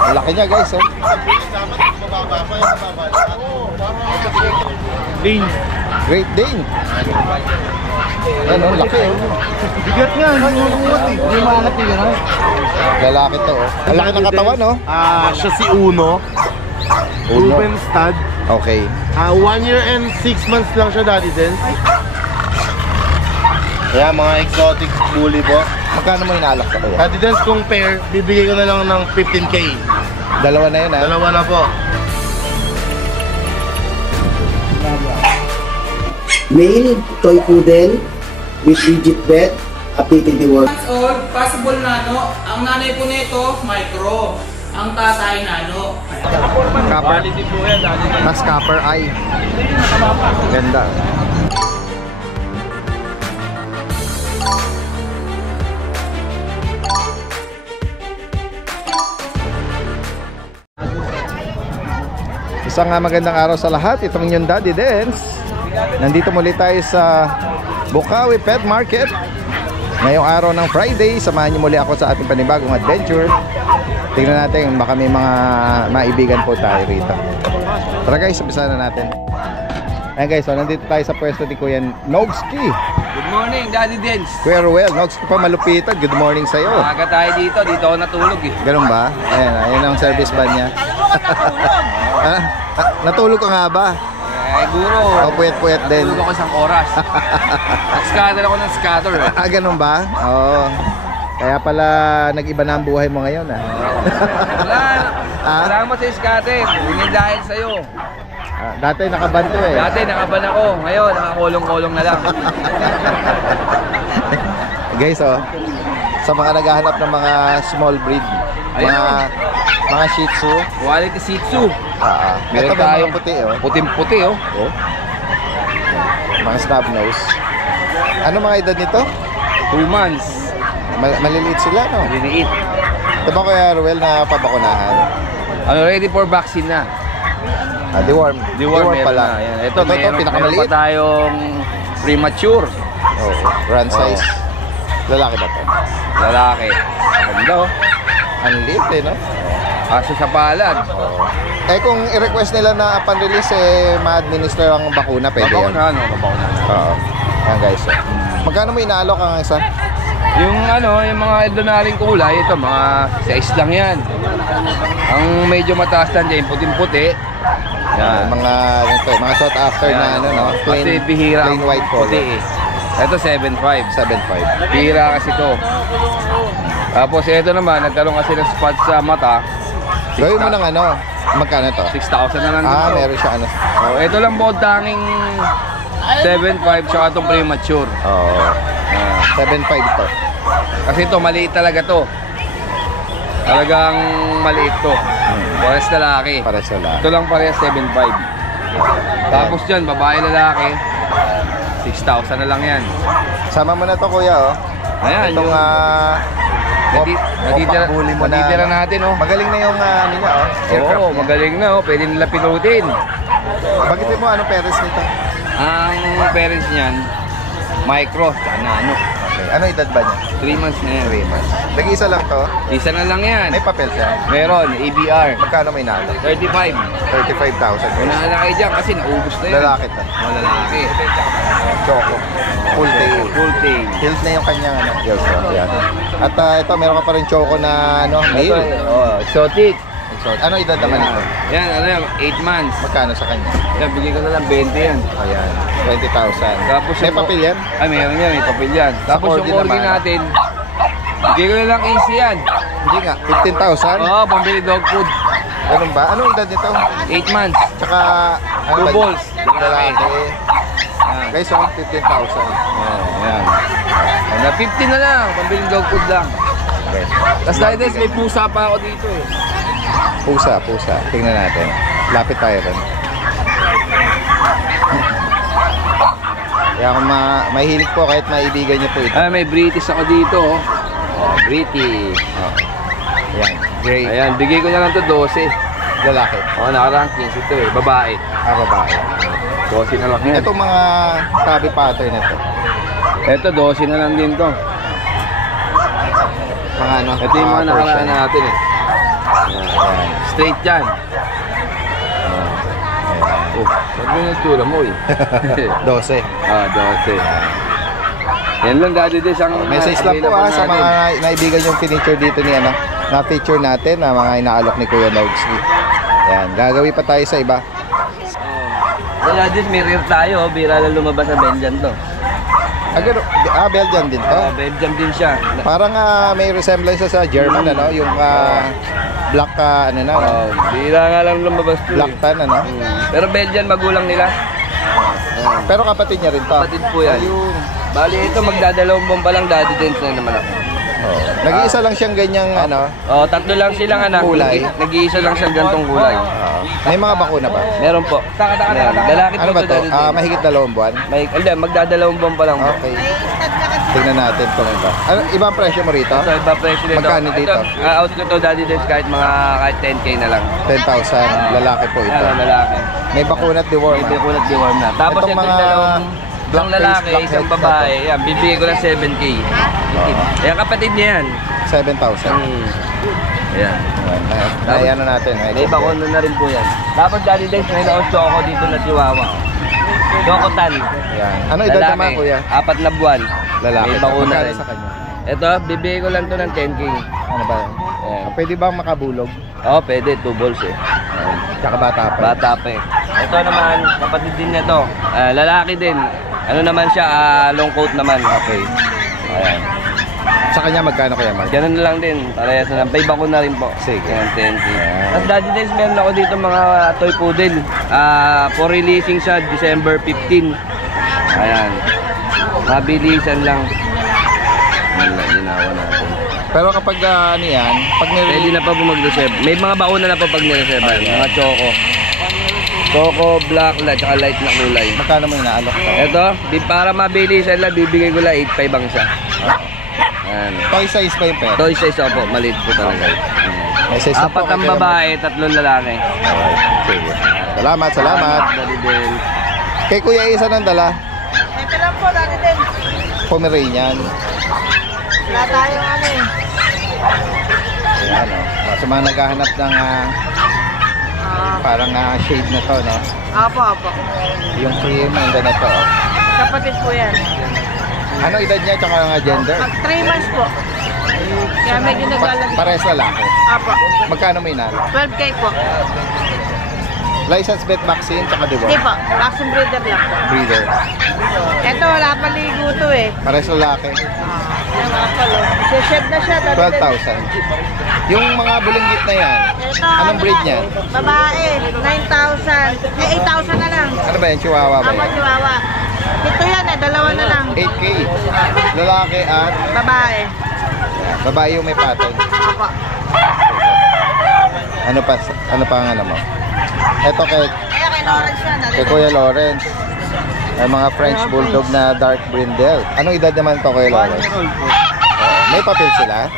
Ang laki niya guys, oh. Dane. Great Dane. Ano, laki, oh. Bigat nga, hindi maangat yun, ha? Lalaki to, oh. Ang laki ng katawan, oh. Siya si Uno. Ruben stud. Okay. 1 year and 6 months lang siya, Daddy Den. Kaya mga exotic bully po. Magkano mo inaalok ka kaya? Daddy Den, kung pair, bibigay ko na lang ng 15K. Dalawa na yun, ha? Dalawa na po. Male toy poodle with rigid bed, updated the work. Old, possible nano. Ang nanay po nito, micro. Ang tatay nano. Copper. Mas copper eye. Ganda. Isang magandang araw sa lahat. Itong inyong Daddy Dens. Nandito muli tayo sa Bukawi Pet Market. Ngayong araw ng Friday, samahan niyo muli ako sa ating panibagong adventure. Tingnan natin, baka may mga maibigan po tayo rito. Tara guys, umpisa na natin. Ayan guys, so nandito tayo sa pwesto ni Kuya Nogski. Good morning, Daddy Dens. Kuya Ruel, Nogski pa malupitan. Good morning sa'yo. Maaga tayo dito ako natulog eh. Ganun ba? Ayan, ayan ang service ban niya. Natulog ka nga ba? Guro. O, puyat-puyat din. Natulog ako isang oras. Nag-scatter ako ng scatter eh. Ganun ba? Oo. Kaya pala nag-iba na ang buhay mo ngayon, ha? Wala mo sa scatter. Hindi dahil sa'yo. Dati nakabanto eh. Dati nakaban ako. Ngayon, nakakulong-kulong na lang. Guys, oh. Sa mga naghahanap ng mga small breed, mga Shih Tzu, Quality Shih Tzu. Ito may mga puti, oh. Puting-puti, oh. Mga snub nose. Ano mga edad nito? 2 months. Maliliit sila, no? Maliliit. Ito ba Kuya Ruel na pabakunahan? Ready for vaccine na. Deworm. Deworm meron pala. na. Yan. Ito, meron pinakamaliit. pa tayong premature. Run size. Lalaki ba ito? Lalaki. Ganda, oh. Ang liit eh, no? Kaso sa palad. Kung i-request nila na upon release, ma-administer ang bakuna, pwede yan. Babakuna. Oo. Ayan guys. Magkano mo inaalok ang isa? Yung mga eldonaring kulay, ito mga size lang yan. Ang medyo mataas lang dyan, puting-puti. Yan. Mga sought after na plain, kasi bihira plain white color. puti eh. Ito 7.5. 7.5. Bihira kasi ito. Tapos ito naman, nagkaroon kasi ng spot sa mata. Gawin mo ng magkano to? 6,000 na lang dito. Meron siya Ito lang po tanging 7.5 tsaka itong premature. 7.5 to. Kasi ito, maliit talaga to. Talagang maliit to. Pares lalaki. Pares lalaki. Ito lang pares 7.5. Tapos dyan, babae lalaki, 6,000 na lang yan. Sama mo na to kuya, oh. Ayan, itong natitira natin, oh. Magaling na yung niya, oh. Oo, magaling na, oh. Pwede nila pinutin. Bagitin mo, anong parents nito? Ang parents niyan, micro, tsaka nano. Okay. Ano edad ba niya? 3 months na yan. 3 months. Nag-isa lang to? Isa na lang yan. May papel siya? Meron, ABR. Magkano may nalo? 35. 35,000. Wala lalaki dyan kasi naubos na yan. Lalaki to? Lalaki. Choco. Full tail. Full tail. Health na yung kanyang health. Yan. At ito, meron ka pa rin choco na male. Exotic. Ano edad naman ito? Yan, 8 months. Magkano sa kanya? Yan, bigyan ko na lang 20 yan. Ayan, 20,000. Tapos may papel yan? Ay, meron yan, may papel yan. Tapos yung corgi natin, bigyan ko na lang easy yan. Hindi nga, 15,000? Oo, pambili dog food. Ganun ba? Anong edad nito? 8 months. Tsaka, 2 balls. Lalaki. Guys, 15,000. Yan. 15 na lang, pambili dog food lang. Tapos dahil may pusa pa ako dito eh. Pusa. Tingnan natin. Lapit tayo rin. Kaya kung mahilig po kahit maibigan niyo po ito. May British ako dito. British. Ayan, gray. Ayan, bigay ko na lang to 12. Lalaki. Nakarang 15 ito eh. Babae. Babae. 12 na lang yan. Itong mga tabi pattern na ito. Ito 12 na lang din to. Mga Ito yung mga nakaraan natin eh. Straight yan. Oh, sabi na tsura mo eh. 12. Ah, 12. Yan lang Daddy Des ang May size lang po sa mga naibigan yung feature dito ni ano, na feature natin na mga inaalok ni Kuya Logsky. Yan, gagawin pa tayo sa iba. Wala Des, may rare tayo. Bira lang lumabas sa Belgian to. Belgian din to. Belgian din siya. Parang may resemblance sa German ano, yung black ano na, no? Bira nga lang lumabas to. Black tan ano. Pero Belgian magulang nila. Pero kapatid niya rin to. Kapatid po yan. Ayun. Bali ito magdadalawang bomba lang Daddy Dens na naman ako. Nag-iisa lang siyang ganyang ano. Oh, tatlo lang silang anak. Kulay. Nag-iisa lang siyang gantong kulay. May mga bakuna ba? Meron po. Ayan, lalaki Ano po ba ito to? Daddy Dens. Mahigit 2 buwan. Hindi, magdadalawang bomba lang po. Okay. Tingnan natin kung iba. Ano ibang presyo mo rito? So, iba presyo nito. Magkano dito? Ito, out ko to Daddy Dens kahit 10k na lang. 10,000. Lalaki po ito. Ayan, lalaki. May bakuna at deworm. May kulat deworm na. Tapos Itong itong mga dalawang black isang lalaki, face, black isang head babae. Yan, bibigay ko ng 7k. Ayan, kapatid niya yan. 7,000. Ayan. Ayan na natin. May bakuna na rin po yan. Tapos Daddy Dens, may naosto ako dito na chihuahua. Chocotan. Yan. Ano edad Lalaki, naman kuya? 4 na buwan. Lalaki. May bakuna Magkano rin. sa kanya? Ito, bibigay ko lang to ng 10k. Ano ba yan? Ayan. Pwede bang makabulog? Oo, pwede. 2 balls eh. Tsaka bata pa. Bata pa eh. Ito naman, kapatid din niya to. Lalaki din. Ano naman siya, long coat naman. Okay. Ayan. Sa kanya magkano kaya mag? Ganun na lang din. Parehas na lang. Pay bako na rin po. Sige. Ayan, 10k. Ayan. At Daddy Dens, meron ako dito mga toy poodle. For releasing siya December 15. Ayan. Mabilisan lang. Ayan lang, ginawa natin. Pero kapag ano yan, pag Pwede na pa po mag-reserve. May mga bakuna na pa pag nireserve. Mga choco. Choco, black, tsaka light na kulay. magkano mo inaalok ka? Ito, para mabilisan lang, bibigay ko lang 8.5 ang siya. Ayan. Toy size ba yung pet? Toy size po, maliit po talaga. May size na po, 4 ang kaya babae, 3 lalaki. Okay. Sige. Salamat, salamat. Daddy Dens. Kay Kuya Isa ng dala, Ito lang po, Daddy Dens. Pomeranian. Wala tayong ano eh. Ayan o. Sa mga naghahanap ng parang shade na to, no? Apo. Yung cream, ang ganda to. Oh. Kapatid po yan. Ano edad niya tsaka nga gender? Mag 3 months po. Kaya medyo naglalag. Pares lalaki. Apo. Magkano mo inaalok? 12k po. License vet vaccine tsaka Hindi deworm. po. Vaccine breeder lang po. Breeder. Ito, wala pa ligo to eh. Pares lalaki. Yan nga pala. Shed na siya, Daddy Dens. 12,000. Yung mga bulinggit na yan, Ito, anong breed niya? Babae, 9,000. 8,000 na lang. Ano ba yan? Chihuahua ba Apo, yan? chihuahua. Ito yan eh, 2 na lang. 8K. Lalaki at Babae. babae yung may pattern. Apo. Ano pa ang ano mo? Ito kay Ayan, kay Lawrence yan, Daddy Kay Dens. Kuya Lawrence. May mga French Bulldog na dark brindle. Anong edad naman to Kuya Lawrence? May papel sila?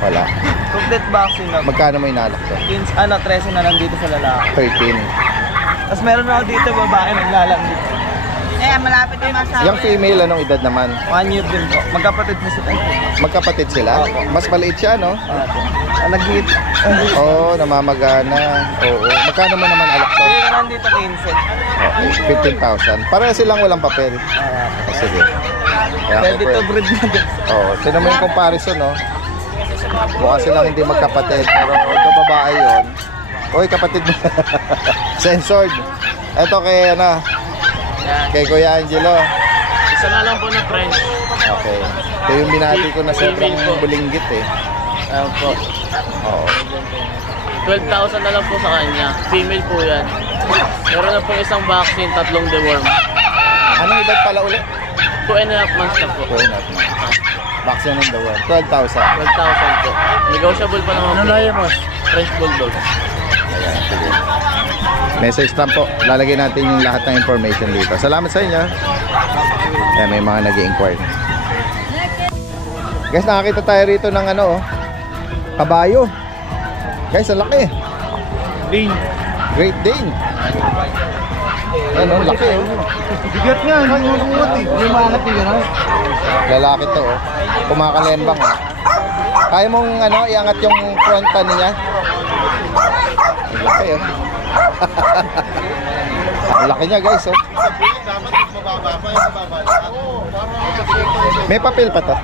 Wala. Complete vaccine na. Magkano mo inalak to? 13 na lang dito sa lalaki. 13. Tapos meron ako dito babae naglalandi. Eh, malapit yung masabi. Yung female, anong edad naman? 1 year din po. Magkapatid na sila. Magkapatid sila? Mas maliit siya, no? Nag-hit. Oo, namamagana. Oo. Magkano mo naman alak to? Kaya naman dito 15. Okay, 15,000. Para silang walang papel. Sige. Kaya Pwede to breed na din. Oo, tinan mo yung comparison, no? Mukha silang hindi magkapatid, pero ito babae yun. Uy, kapatid mo. Censored. Ito kay, kay Kuya Angelo. Isa na lang po na French. Okay. Ito yung binati ko na sobrang bulinggit eh. Ayun po. Oo. 12,000 na lang po sa kanya. Female po yan. Meron na po isang vaccine, 3 deworm. Anong edad pala ulit? 2.5 months na po. 2.5 months. Vaccine in the world. 12,000. 12,000 po. Negotiable pa naman po. Ano French Bulldog. Ayan, sige. Message lang po. Lalagay natin yung lahat ng information dito. Salamat sa inyo. Ayan, may mga nag-i-inquire. Guys, nakakita tayo rito ng kabayo. Guys, ang laki. Dane. Great Dane. Ano, laki oh. Bigat nga, hindi mo kumot eh. Hindi maalat yung gano'n. Lalaki to oh. Kumakalembang oh. Kaya mong iangat yung frontan niya. Laki oh. Ang laki niya guys oh. May papel pa to?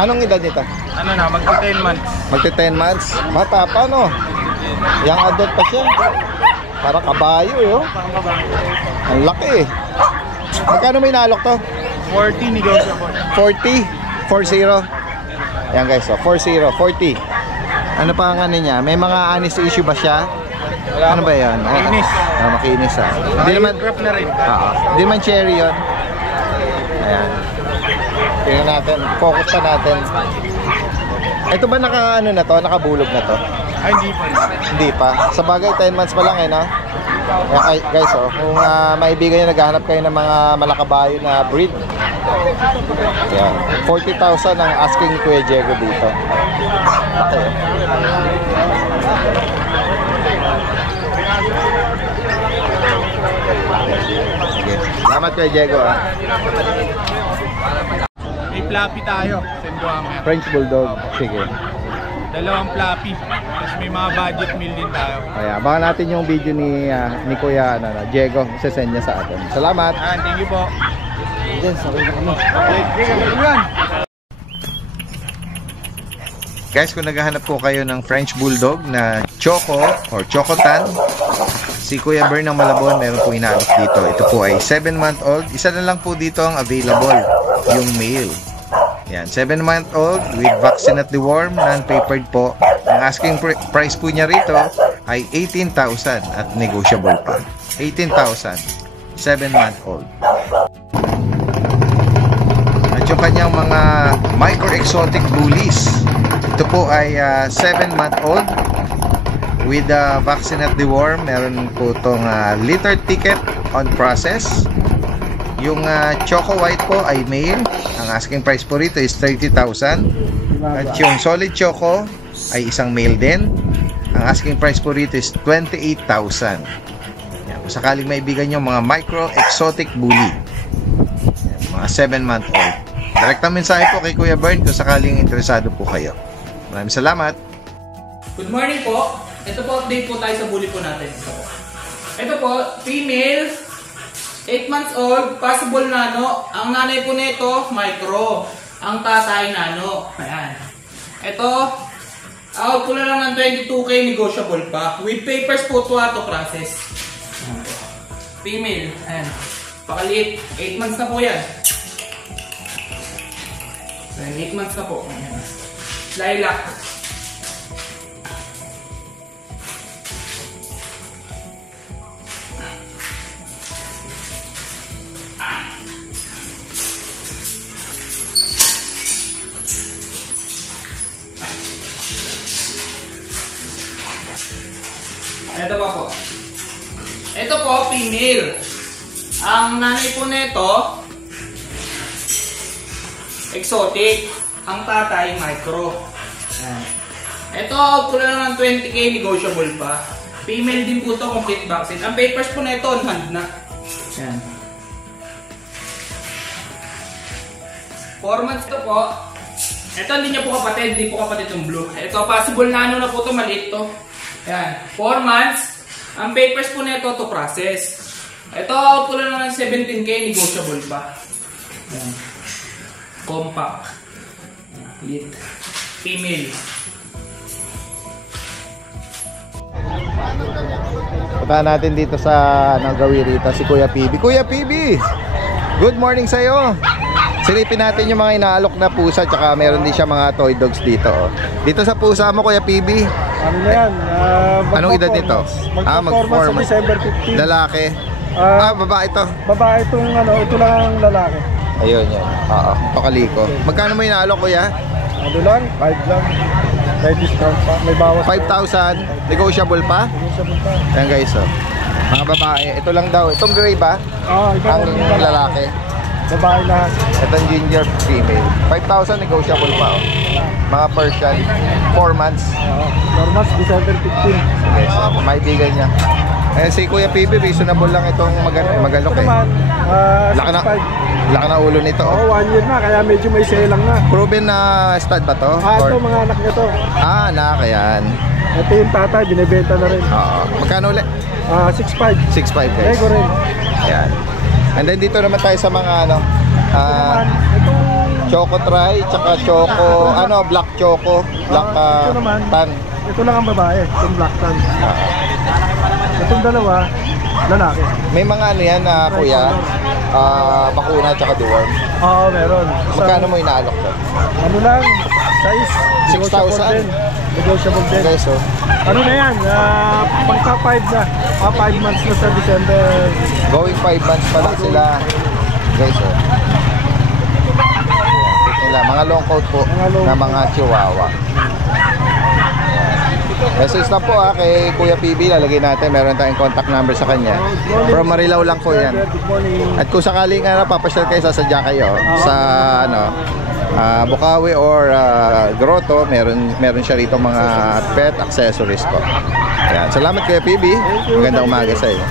Anong edad nito? Ano na, magti 10 months. Magti 10 months. Bata pa no? Young adult pa siya. Parang kabayo eh oh. Ang laki eh. Magkano may nalok to? 40 negotiable. 40? 40? Yan guys oh, 40, 40. Ano pa ang ano niya? May mga honest issue ba siya? Ano ba yan? Makinis. Makinis ah. Hindi naman, Crap na rin. hindi naman cherry yun. Ayan. Tingnan natin. Focus pa natin. Ito ba naka ano na to? Nakabulog na to? Ay, hindi pa. Hindi pa. Sa bagay 10 months pa lang eh no? Kaya guys oh, kung maibigan nyo naghahanap kayo ng mga malakabayo na breed. Yan. 40,000 ang asking ni Kuya Diego dito. Okay. Sige. Salamat Kuya Diego ah. May floppy tayo. Senduamer. French Bulldog. Sige. Dalawang floppy. Tapos may mga budget meal din tayo. Kaya abangan natin yung video ni Kuya Diego. Isasend niya sa atin. Salamat. Thank you po. Diyan, sabay na kami. Guys, kung naghahanap po kayo ng French Bulldog na Choco or Chocotan, si Kuya Bern ng Malabon meron po inaalok dito. Ito po ay 7-month-old. Isa na lang po dito ang available, yung male. Yan, 7-month-old with vaccine at deworm, non-papered po. Ang asking price po niya rito ay 18,000 at negotiable pa. 18,000, 7-month-old. At yung kanyang mga micro-exotic bullies, ito po ay 7-month-old with vaccine at deworm. Meron po itong litter ticket on process. Yung Choco White po ay male. Ang asking price po rito is 30,000. At yung Solid Choco ay isang male din. Ang asking price po rito is 28,000. Kung sakaling maibigan nyo mga micro-exotic bully, mga 7-month-old, direktang mensahe po kay Kuya Bern kung sakaling interesado po kayo. Maraming salamat. Good morning po. Ito po, update po tayo sa bully po natin. Ito po, female, 8 months old, possible nano. Ang nanay po nito, micro. Ang tatay, nano. Ayan. Ito, out ko na lang ng 22K, negotiable pa. With papers po to process. Female, ayan. Pakaliit, 8 months na po yan. 8 months na po. Ayan. Lilac. Ito pa po. Ito po, female. Ang nanay po nito, exotic. Ang tatay, micro. Ayan. Ito, out ko na lang ng 20K, negotiable pa. Female din po ito, complete vaccine. Ang papers po na ito, on hand na. Ayan. 4 months ito po. Ito, hindi niya po kapatid. Hindi po kapatid yung blue. Ito, possible na ano na po ito, maliit to. Ayan. 4 months. Ang papers po na ito, to process. Ito, out ko na lang ng 17K, negotiable pa. Ayan. Compact. Lit. Female. Punta natin dito sa Gawirita si Kuya PB. Kuya PB, good morning sa'yo. Silipin natin yung mga inaalok na pusa, tsaka meron din siya mga toy dogs dito. Oh. Dito sa pusa mo, Kuya PB, ano na yan? anong edad nito? Mag-performance sa December 15. Lalaki? Babae ito. Babae itong ano, ito lang ang lalaki. Ayun yan. Oo, pakaliko. Magkano mo inaalok, Kuya? Ano lang? 5 lang. May discount pa. May bawas. 5,000. Negotiable pa? Negotiable pa. Ayan guys, oh. Mga babae. Ito lang daw. Itong gray ba? Ito Ang lalaki. Babae lahat. Itong ginger female. 5,000 negotiable pa, oh. Mga Persian. 4 months. 4 months, December 15. Okay, so maibigan niya. Eh si Kuya PB, reasonable lang itong magalok Ito eh. naman, Laki na ulo nito, oh. 1 year na, kaya medyo may selang na. Proven na stud ba to? Ito mga anak nito. Anak, ayan. Ito yung tatay, binibenta na rin. Oo. Magkano ulit? 6.5. 6.5 guys. Lego rin. Ayan. And then dito naman tayo sa mga ano, Itong Choco Try, tsaka Choco, Black Choco, Black ito naman. Tan. Ito lang ang babae, itong black tan. Itong dalawa, lalaki. May mga ano yan na kuya, bakuna tsaka deworm. Oo, meron. Magkano mo inaalok doon? Ano lang, size, 6,000. Negotiable din. Guys, oh. Ano na yan, pagka 5 na, 5 months na sa December. Going 5 months pa lang sila. Guys, oh. Ayan, nila, mga long coat po na mga chihuahua. Message na po kay Kuya PB, lalagay natin, meron tayong contact number sa kanya. From Marilao lang po yan. At kung sakaling papasyal kayo, sasadya kayo sa Bukawi or Grotto, meron siya rito mga pet accessories po. Ayan. Salamat Kuya PB, magandang umaga sa iyo.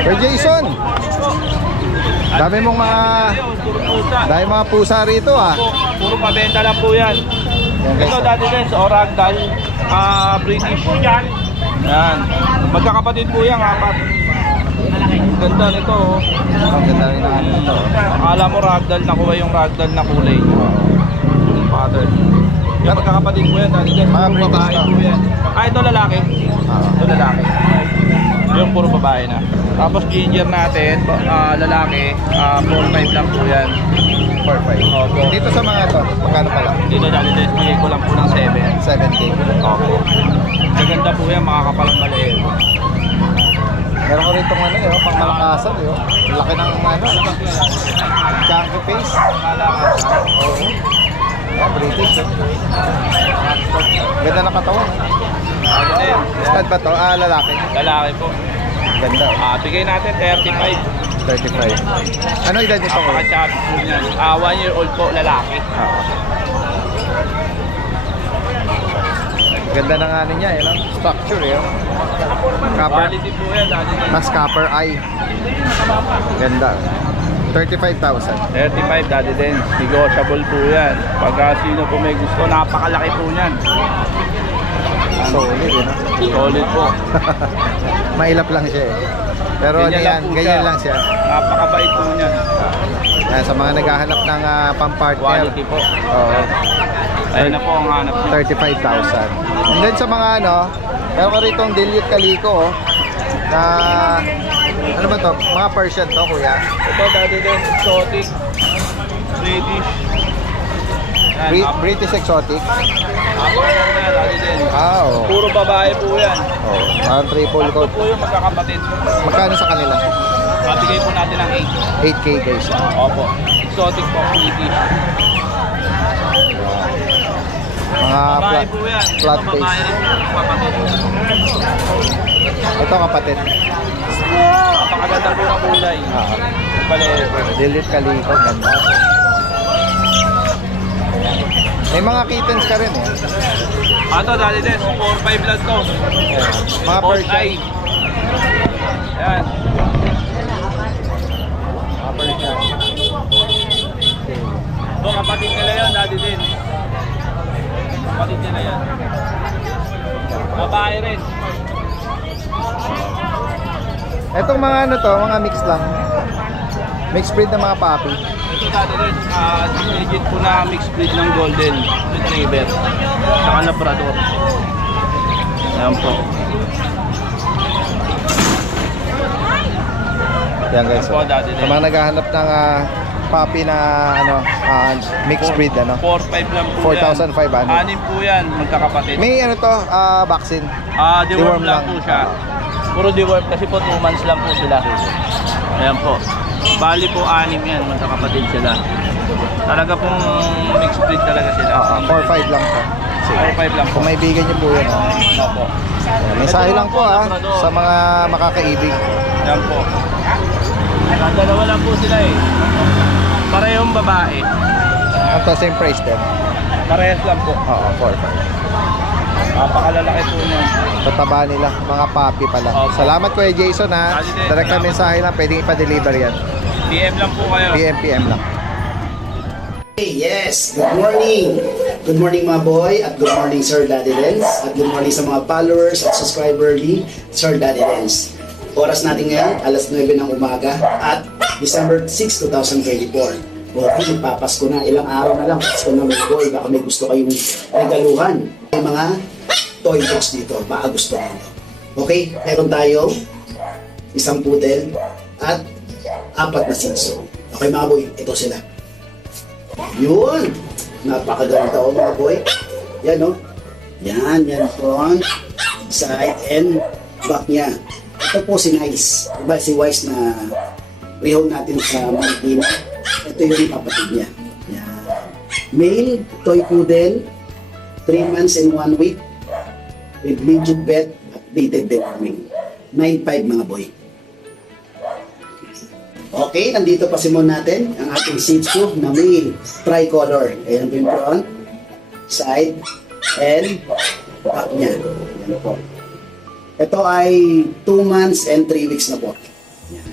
Sir Jason, dami mong mga pusa rito Puro pabenta lang po yan. Ito dati din sa Oragdal, British po yan. Yan. Magkakapatid po yan, 4. Ganda nito. Ang ganda rin na ito. Akala mo Ragdoll, nakuha yung Ragdoll na kulay. Yung pattern. Yung magkakapatid po yan, dati din. Mga Puro British babae to. po yan. Ito lalaki. Ito lalaki. Yung puro babae na. Tapos ginger natin, lalaki, 4-5 lang po yan. 4-5. Opo. Dito sa mga ito, magkano pala? Dito dati din, bigay ko lang po ng 7. 7K. Opo. Maganda po yan, makakapalang maliit. Meron ko rito pang malakasan Ang laki ng chunky face. Oo. British. Ganda ng katawan. Ano din? Stud ba to? Lalaki. Lalaki po. Ganda. Bigay natin 35. 35. Ano edad nito ko? Napaka-chubby po niyan. 1 year old po, lalaki. Ganda ng ano niya, structure Copper. Quality po yan, dati din. Mas copper eye. Ganda. 35,000. 35 dati din. Negotiable po yan. Pagka sino po may gusto, napakalaki po niyan. Solid, Solid po. Mailap lang siya Pero ganyan lang siya. Napakabait po niyan. Yan, sa mga naghahanap ng pampartner. Quality po. Oo. Ayun na po ang hanap niya. 35,000. And then sa mga meron ka rito ang dilute kaliko na ano ba to? Mga Persian to, kuya. Ito dati din, exotic, British. Yan, British exotic. Napakaganda dati din. Oo. Puro babae po yan. Parang triple Tatlo coat. po yung magkakapatid. Magkano sa kanila? Mabigay po natin ng 8K guys. 8. Opo. Exotic po, British. Mga Babae po yan. flat Ito babae face. rin po, kapatid. Ito kapatid. Napakaganda po ng kulay. Dilute kaliko. Ganda. May mga kittens ka rin Ito dati din, 4-5 lang to. Mga Old Persian. eye. Yan. Mga Persian. Ito kapatid nila yan, dati din. Kapatid nila yan. Babae rin. Etong mga mga mix lang. Mixed breed na mga puppy. Ito dati rin, legit po na mixed breed ng Golden Retriever. Saka Labrador. Ayan po. Yan guys. Ito po dati din. Sa mga naghahanap ng puppy na mixed breed 4-5 lang po 4,500. yan. 6 po yan, magkakapatid. May vaccine. Deworm lang po siya. Puro deworm kasi po 2 months lang po sila. Ayan po. Bali po 6 yan, magkakapatid sila. Talaga pong mixed breed talaga sila. 4-5 lang po. 4-5 lang po. Kung may bigyan niyo po yan. Opo. Mensahe lang po sa mga makakaibig. Ayan po. Dalawa lang po sila Parehong babae. Ang to same price din. Parehas lang po. Oo, 4-5. Napakalalaki po niyan. Tataba nila, mga papi pala. Opo. Salamat Kuya Jason ha. Dali din. Direct na Salamat. mensahe lang, pwedeng ipa-deliver yan. PM lang po kayo. PM lang. Hey, yes, good morning. Good morning mga boy at good morning Sir Daddy Dens at good morning sa mga followers at subscriber ni Sir Daddy Dens. Oras natin ngayon, alas 9 ng umaga at December 6, 2024. Okay, papasko na. Ilang araw na lang. Pasko na mga boy. Baka may gusto kayong regaluhan. May mga toy box dito. Baka gusto nyo. Okay, meron tayo isang poodle at 4 na sinso. Okay mga boy, ito sila. Yun! Napakaganda o mga boy. Yan o. Yan front, side, and back niya. Ito po si Nice. Diba si Wise na rehome natin sa Marikina. Ito yung kapatid niya. Yan. Male, toy poodle, 3 months and 1 week, with midget vet, updated deworming. 9.5 mga boy. Okay, nandito pa simon natin ang ating Shih Tzu na male tricolor. Ayan po yung front, side, and back niya. Ayan po. Ito ay 2 months and 3 weeks na po. Ayan.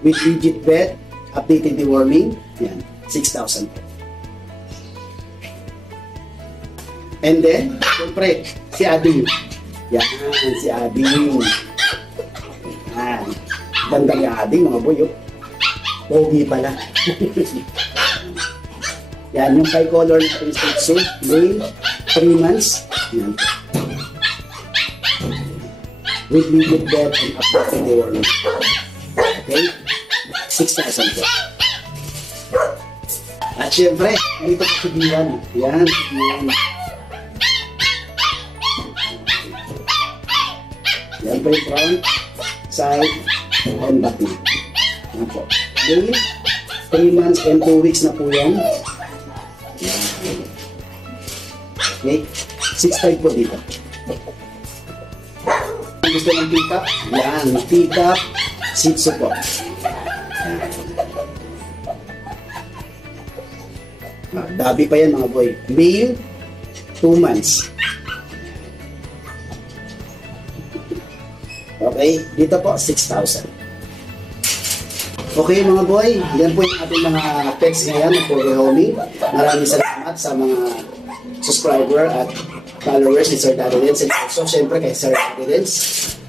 With digit bed, updated deworming, ayan, 6,000 po. And then, siyempre, si Ading. Yan, si Ading. Yan. Ganda ni Ading, mga boy. Oh. Pogi pala. Yan, yung tricolor natin Shih Tzu, male, 3 months. Yan. With digit bed and updated deworming. Okay? 6,000 po. At syempre, dito po subihan. Yan, subihan. Yan po yung front, side, and back na. Yan po. Okay, 3 months and 2 weeks na po yan. Okay, 6.5 po dito. Gusto ng pick-up? Yan, pick-up, Shih Tzu po. Dabi pa yan mga boy. Male, 2 months. Okay, dito po 6,000. Okay mga boy, yan po yung ating mga pets ngayon na for rehoming. Maraming salamat sa mga subscriber at followers ni Sir Daddy Dens. And also, syempre kay Sir Daddy Dens.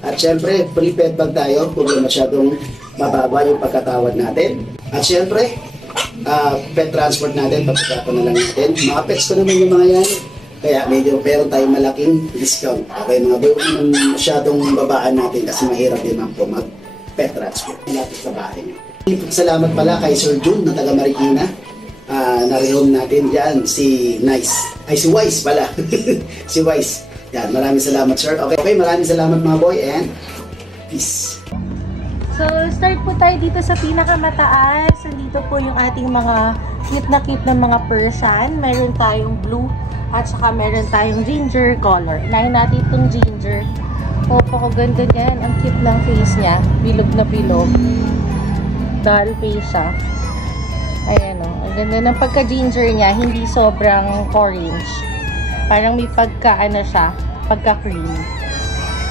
At syempre, free pet bag tayo kung masyadong mababa yung pagkatawad natin. At syempre, pet transport natin, pagkakapan na lang natin. Mga pets ko naman yung mga yan. Kaya medyo meron tayong malaking discount. Okay mga boy, huwag naman masyadong babaan natin kasi mahirap din man po mag-pet transport natin sa bahay niyo. Salamat pala kay Sir Jun na taga Marikina. Na-rehome natin dyan si Nice. Ay, si Wise pala. Si Wise. Yan, maraming salamat sir. Okay, maraming salamat mga boy and peace. So, start po tayo dito sa pinakamataas. Nandito po yung ating mga cute na mga Persian. Meron tayong blue at saka meron tayong ginger color. Inahin natin itong ginger. Opo, ganda niyan. Ang cute ng face niya. Bilog na bilog. Doll face siya. Ayan o. Ang ganda ng pagka-ginger niya. Hindi sobrang orange. Parang may pagka-ano siya. Pagka-cream.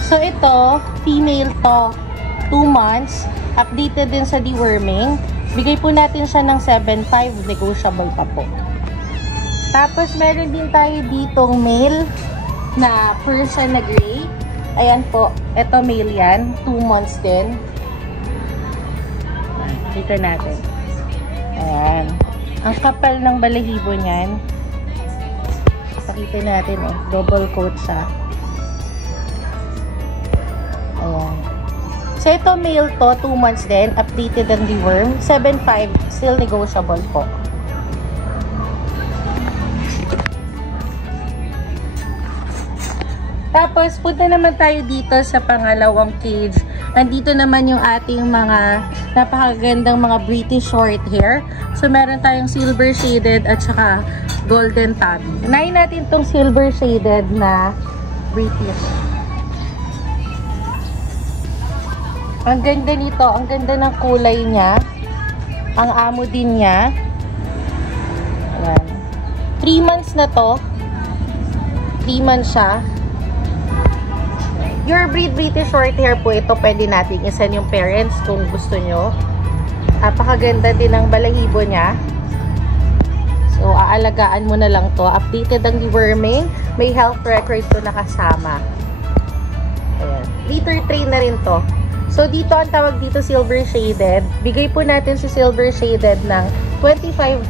So, ito, female to. 2 months. Updated din sa deworming. Bigay po natin siya ng 7.5. Negotiable pa po. Tapos, meron din tayo ditong male na Persian na gray. Ayan po. Ito male yan. 2 months din. Dito natin. Ayan. Ang kapal ng balahibo niyan. Pakita natin eh. Double coat siya. Ayan. So, ito male to. 2 months din. Updated ang deworm. 7.5. Still negotiable po. Tapos, punta naman tayo dito sa pangalawang cage. Nandito naman yung ating mga napakagandang mga British short hair. So, meron tayong silver shaded at saka golden tabby. Unahin natin itong silver shaded na British. Ang ganda nito. Ang ganda ng kulay niya. Ang amo din niya. Ayan. 3 months na to. 3 months siya. Pure breed British Shorthair po ito. Pwede natin isan yung parents kung gusto nyo. Napakaganda din ang balahibo niya. So, aalagaan mo na lang to. Updated ang deworming. May health record to nakasama. Ayan. Litter tray na rin to. So, dito ang tawag dito silver shaded. Bigay po natin si silver shaded ng 25,000.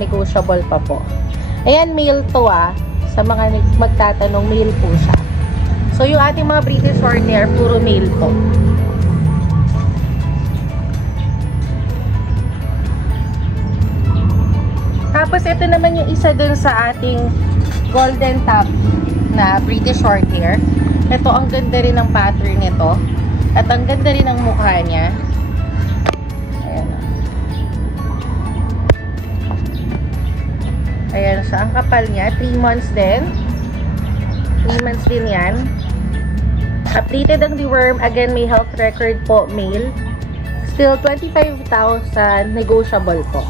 Negotiable pa po. Ayan, male to Sa mga magtatanong, male po siya. So, yung ating mga British Shorthair, puro male to. Tapos, ito naman yung isa dun sa ating golden tab na British Shorthair. Ito, ang ganda rin ng pattern nito. At ang ganda rin ng mukha niya. Ayan. Ayan siya. Ang kapal niya. 3 months din. 3 months din yan. Updated ang deworm. Again, may health record po. Male. Still, 25,000. Negotiable po.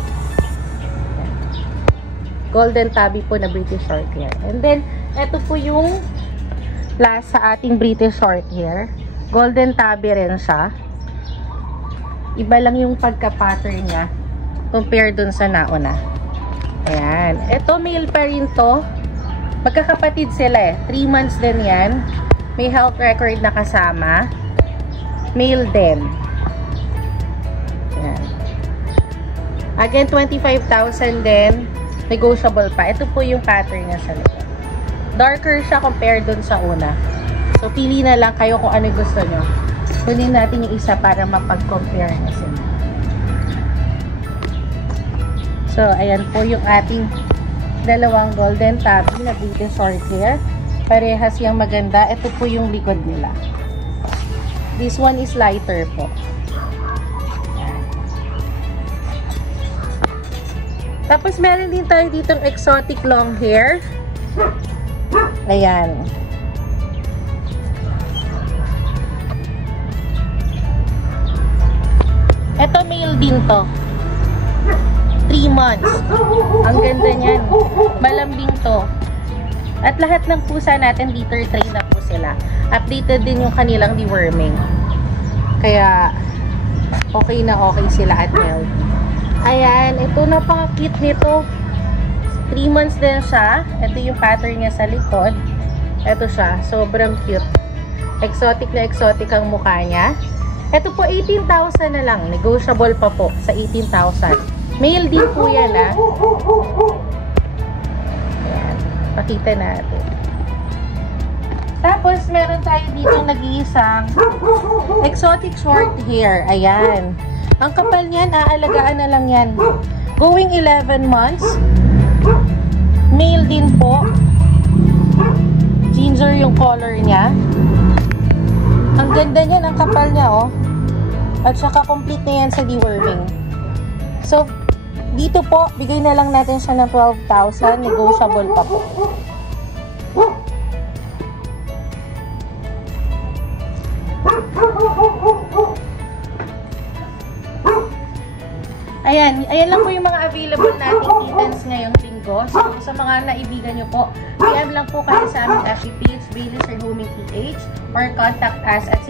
Golden tabby po na British Shorthair. And then, ito po yung last sa ating British Shorthair. Golden tabby rin siya. Iba lang yung pagka-pattern niya compare dun sa nauna. Ayan. Ito, male pa rin to. Magkakapatid sila 3 months din yan. May health record na kasama. Male din. Ayan. Again, 25,000 din. Negotiable pa. Ito po yung pattern niya sa likod. Darker siya compare dun sa una. So, pili na lang kayo kung ano gusto nyo. Kunin natin yung isa para mapag-compare na sila. So, ayan po yung ating dalawang golden tabby na British Shorthair. Parehas yung maganda. Ito po yung likod nila. This one is lighter po. Tapos, meron din tayo ditong exotic long hair. Ayan. Ito, male din to. 3 months. Ang ganda niyan. Malambing to. At lahat ng pusa natin, litter tray na po sila. Updated din yung kanilang deworming. Kaya, okay na okay sila at healthy. Ayan, ito napaka-cute nito. 3 months din siya. Ito yung pattern niya sa likod. Ito siya, sobrang cute. Exotic na exotic ang mukha niya. Ito po, 18,000 na lang. Negotiable pa po sa 18,000. Male din po yan, Ayan, pakita natin. Tapos, meron tayo dito nag-iisang exotic short hair. Ayan. Ang kapal niyan, aalagaan na lang yan. Going 11 months. Male din po. Ginger yung color niya. Ang ganda niyan, ang kapal niya, At saka complete na yan sa deworming. So, dito po, bigay na lang natin siya ng 12,000. Negotiable pa po. Ayan lang po yung mga available nating kittens ngayong linggo. So, sa mga naibigan nyo po, PM lang po kayo sa aming FB page, Bailey's or Homing PH, or contact us at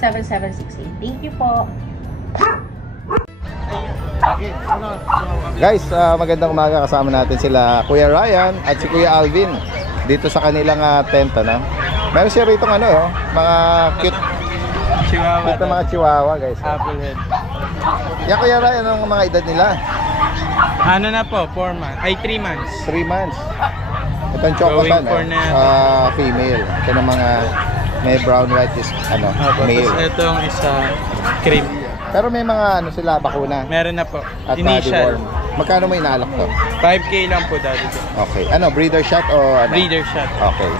0929-763-7768. Thank you po. Guys, magandang umaga. Kasama natin sila Kuya Ryan at si Kuya Alvin dito sa kanilang tent, Meron siya rito mga cute Chihuahua. Ito mga chihuahua, guys. Applehead. Yan, Kuya Ryan, anong mga edad nila? Ano na po? 4 months. Ay, 3 months. 3 months. Itong chocolate, female. Ito ng mga may brown white is male. Tapos itong isa cream. Pero may mga sila bakuna. Meron na po. At Initial. Magkano may inaalok to? 5K lang po dati. Okay. Breeder shot o Breeder shot. Okay.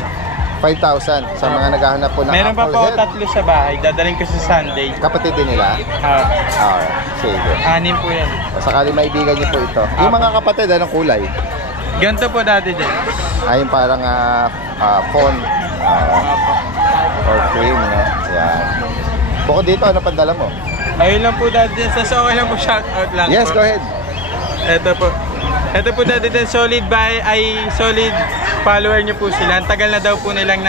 5,000 sa mga naghahanap po ng meron pa po Applehead. 3 sa bahay. Dadaling ko sa Sunday. Kapatid din nila? Alright. Sige. 6 po yan. Sakali maibigan niyo po ito. Yung mga kapatid, anong kulay? Ganito po dati din. Ayun parang fawn or cream, Yan. Bukod dito, ano pandala mo? Ayun lang po dati, sa okay lang po, shoutout lang Yes, po. go ahead. Ito po dati din, solid follower nyo po sila. Ang tagal na daw po nilang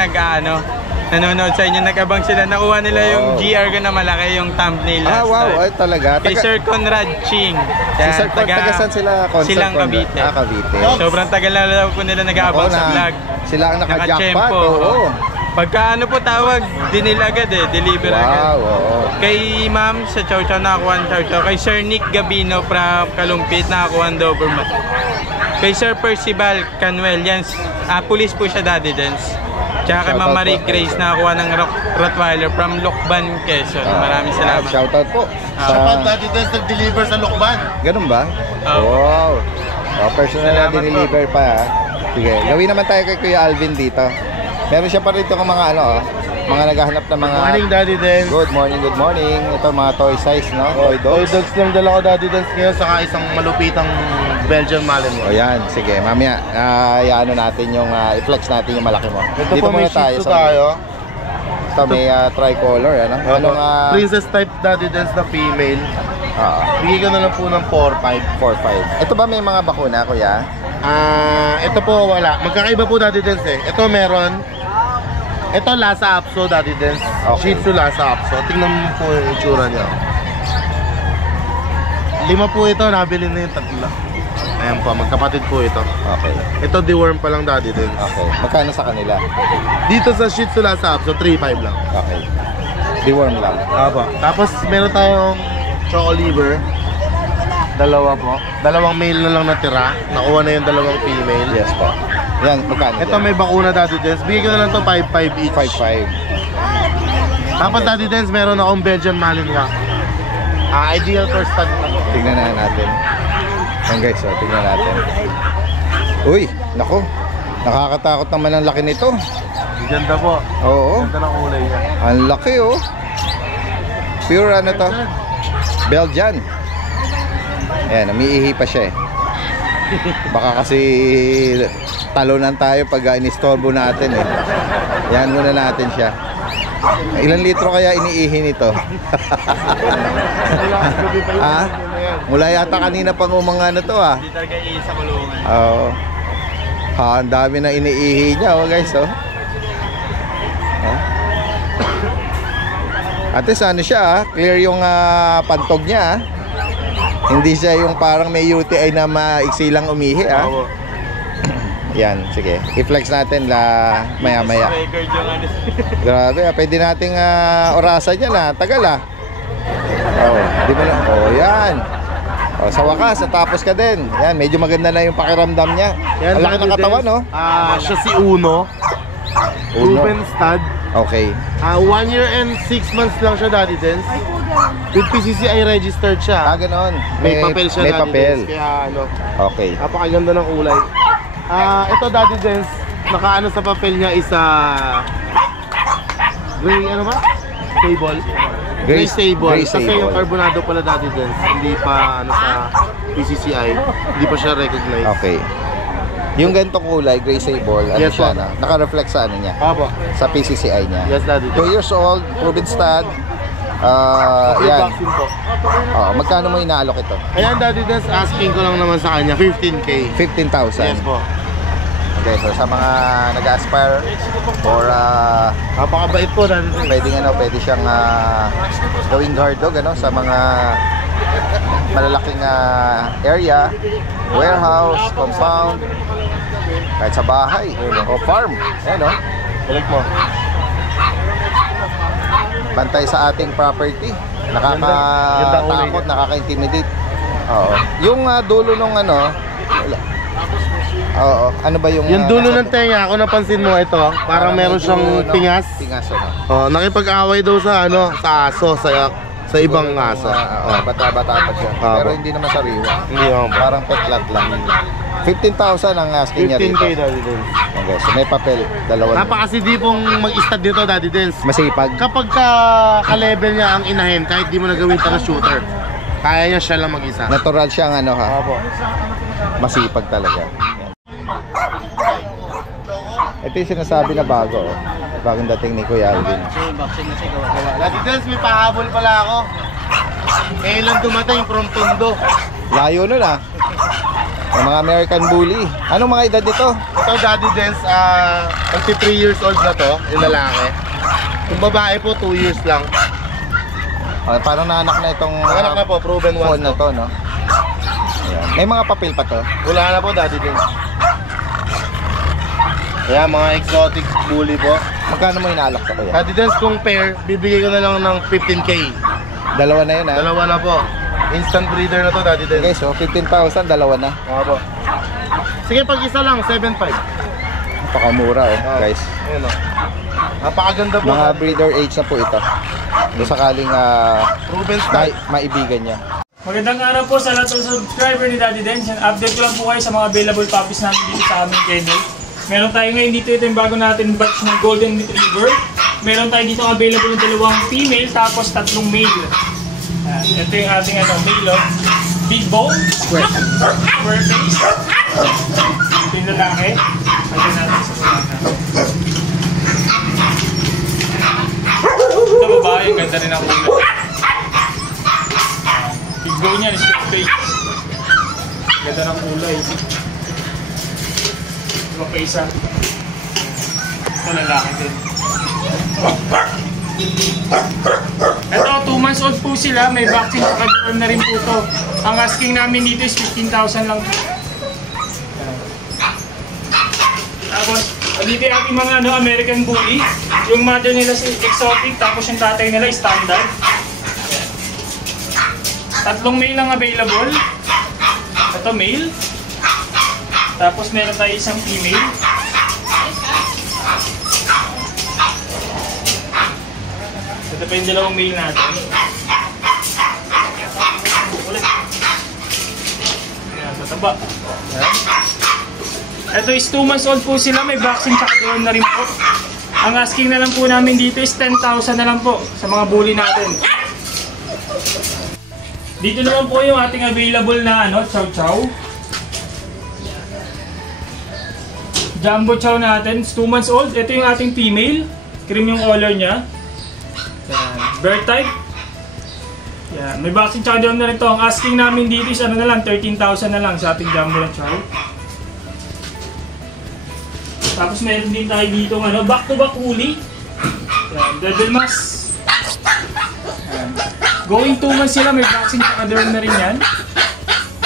nanonood sa inyo, nag-abang sila. Nakuha nila yung GR ko na malaki, yung thumbnail last Wow, time. ay talaga. Kay Sir Conrad Ching. Si Sir Conrad, taga saan sila? Silang Cavite. Cavite. Sobrang tagal na daw po nila nag-aabang sa vlog. Sila ang naka-jackpot, Naka-tsempo, oo. Pagka ano po tawag, dinil agad deliver agad. Wow, oo. Kay ma'am sa Chow Chow nakakuha ang Chow Chow. Kay Sir Nick Gabino from Kalumpit nakakuha ang Doberman. Kay Sir Percival Canuel, yan, police po siya Daddy Dance. Tsaka kay Ma'am Marie Grace nakakuha ng Rottweiler from Lokban, Quezon. Maraming salamat. Shoutout po. Sa Daddy Dance nag-deliver sa Lokban. Ganun ba? Wow. Personal na diniliver pa ha. Sige, gawin naman tayo kay Kuya Alvin dito. Meron siya pa rito ng mga mga naghahanap ng mga... Morning, Daddy Dance. Good morning, good morning. Ito mga toy size, no? Toy Toy dogs. dogs lang dala ko, Daddy Dance ngayon, saka isang malupitang Belgian Malinois. O yan, sige, mamaya, natin yung, i-flex natin yung malaki mo. Ito po may Shih Tzu tayo. Ito may tricolor, ano? Anong, Princess type Daddy Dance na female. Bigay ko na lang po ng 4-5. 4-5. Ito ba may mga bakuna, kuya? Ito po wala. Magkakaiba po Daddy Dance eh. Ito meron. Ito Lhasa Apso Daddy Dance. Okay. Shih Tzu Lhasa Apso. Tingnan mo po yung itsura niya. 5 po ito. Nabili na yung 3. Ayan po. Magkapatid po ito. Okay. Ito deworm pa lang Daddy Dance. Okay. Magkano sa kanila? Dito sa Shih Tzu Lhasa Apso 3-5 lang. Okay. Deworm lang. Apo. Tapos meron tayong Choco Liver. 2 po. 2 male na lang natira. Nakuha na yung 2 female. Yes po. Yan, magkano? Ito may bakuna Daddy Dance. Bigay ko na lang to 5-5 each. 5-5. Dapat Daddy Dance meron akong Belgian Malinois. Ideal first stud lang. Tingnan na natin. Yan guys, tingnan natin. Uy, nako. Nakakatakot naman ang laki nito. Ganda po. Oo. Ganda ng kulay niya. Ang laki oh. Pure ano to? Belgian. Ayan, umiihi pa siya eh. Baka kasi talunan tayo pag inistorbo natin eh. Yan muna natin siya. Ilan litro kaya iniihi nito? Ha? Mula yata kanina pang umanga na to ah. Hindi talaga iisa sa kulungan. Oo. Ang dami na iniihi niya oh guys oh. At least ano siya clear yung pantog niya ah. Hindi siya yung parang may UTI na maiksi lang umihi ah. Yan, sige. I-flex natin maya-maya. Record yung ano. Grabe, pwede nating orasan yan ah. Tagal ah. Di mo na. Yan. Sa wakas, natapos ka din. Yan, medyo maganda na yung pakiramdam niya. Ang laki ng katawan, no? Siya si Uno. Ruben Stud. Okay. 1 year and 6 months lang siya Daddy Dance. With PCCI registered siya. Ganon. May papel siya may Daddy papel. Dance. Kaya ano. Okay. Napakaganda ng kulay. Ito Daddy Dance. Nakaano sa papel niya isa gray ano ba? Stable. Gray stable. Kasi yung carbonado pala Daddy Dance. Hindi pa ano sa PCCI. Hindi pa siya recognized. Okay. Yung ganitong kulay, gray sable, ano yes, siya na? Naka-reflect sa ano niya? Apo. Sa PCCI niya. Yes, Daddy. 2 years old, proven stud. Yan. Vaccine po. Magkano mo inaalok ito? Ayan, Daddy Dance, asking ko lang naman sa kanya, 15K. 15,000? Yes po. Okay, so sa mga nag-aspire for napakabait po Daddy Dance. Pwede siyang gawing guard dog sa mga malalaking area, warehouse, compound, kahit sa bahay o farm. Ayan o. Balik mo. Bantay sa ating property. Nakakatakot, nakaka-intimidate. Oo. Yung dulo nung ano, oo. Ano ba yung... Yung dulo ng tenga, kung napansin mo ito, parang meron siyang pingas. Pingas, ano? Oh, nakipag-away daw sa ano, sa aso, sa ibang aso. Bata-bata pa siya. Pero hindi naman sariwa. Hindi naman. Parang petlat lang. 15,000 ang asking niya dito. 15K Daddy Dance. Okay, so may papel, dalawa. Napakasidi pong mag-stud dito Daddy Dance. Masipag. Kapag ka-level niya ang inahin, kahit di mo na gawin ito na shooter, kaya niya siya lang mag-isa. Natural siyang ano ha. Opo. Masipag talaga. Ito yung sinasabi na bago. Bagong dating ni Kuya Alvin. Daddy Dance, may pahabol pala ako. Ngayon lang dumating from Tondo. Layo nun ah. Yung mga American Bully. Anong mga edad dito? Ito, Daddy Dance, 23 years old na to, yung lalaki. Yung babae po, 2 years lang. Parang naanak na itong Anak na po, proven phone one na to, no? Ayan. May mga papel pa to. Wala na po, Daddy Dance. Kaya mga exotic bully po. Magkano mo inaalok to kuya? Daddy Dance kung pair, bibigay ko na lang ng 15K. Dalawa na yun ah. Dalawa na po. Instant breeder na to, Daddy Dance. Okay, so 15,000, dalawa na. Oo po. Sige, pag isa lang, 7.5. Napakamura guys. Ayun o. Napakaganda po. Mga breeder age na po ito. Kung sakaling proven style. maibigan niya. Magandang araw po sa lahat ng subscriber ni Daddy Dance. Update ko lang po kayo sa mga available puppies namin dito sa aming kennel. Meron tayo ngayon dito, ito yung bago natin batch ng Golden Retriever. Meron tayo dito available ng 2 female tapos 3 male. Ito yung ating male, big bone, square face. Ito yung lalaki. Ito natin sa lalaki. Ito babae, ang ganda rin ang ulo. Big bone niya, square face. Ganda ng kulay. Ito pa isa. Ito lalaki din. Ito, 2 months old po sila. May vaccine pa na rin po ito. Ang asking namin dito is 15,000 lang. Tapos, dito yung ating mga American Bully. Yung mother nila is exotic, tapos yung tatay nila is standard. 3 male lang available. Ito male. Tapos meron tayo isang female. Ito pa yung 2 male natin. Ulit. Ayan, tataba. Ito is 2 months old po sila. May vaccine tsaka doon na rin po. Ang asking na lang po namin dito is 10,000 na lang po sa mga bully natin. Dito naman po yung ating available na chow chow. Jumbo chow natin, 2 months old. Ito yung ating female. Cream yung color niya. Bird type. Yan. May vaccine tsaka doon na rin ito. Ang asking namin dito is 13,000 na lang sa ating jumbo chow. Tapos meron din tayo dito back to back woolly. Yan. Devil mask. Yan. Going 2 months sila, may vaccine tsaka doon na rin yan.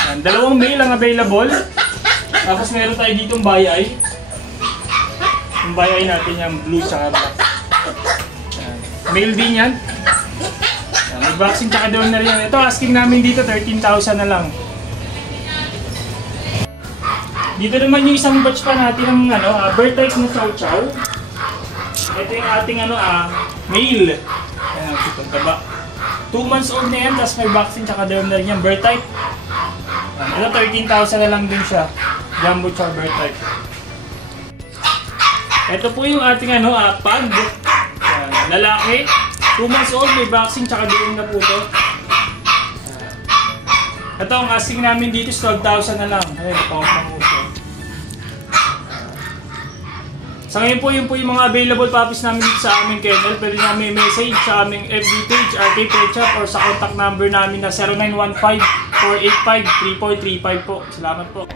Yan. 2 male ang available. Tapos meron tayo dito bayay. Yung bayay natin yung blue tsaka black. Yan. Male din yan. Yan. May vaccine tsaka doon na rin yan. Ito asking namin dito 13,000 na lang. Dito naman yung isang batch pa natin ng bird type na chow chow. Ito yung ating male. Ayan, itong taba. 2 months old na yan, tapos may vaccine tsaka derm na rin yan, bird type. Ito 13,000 na lang din siya. Jumbo chow bird type. Ito po yung ating pug. Lalaki. 2 months old, may vaccine tsaka derm na po ito. Ito ang asking namin dito is 12,000 na lang. Ayun, pang uso. Sa ngayon po, yun po yung mga available puppies namin dito sa aming kennel. Pwede namin message sa aming FB page, RK Pet Shop, or sa contact number namin na 0915-485-3435 po. Salamat po.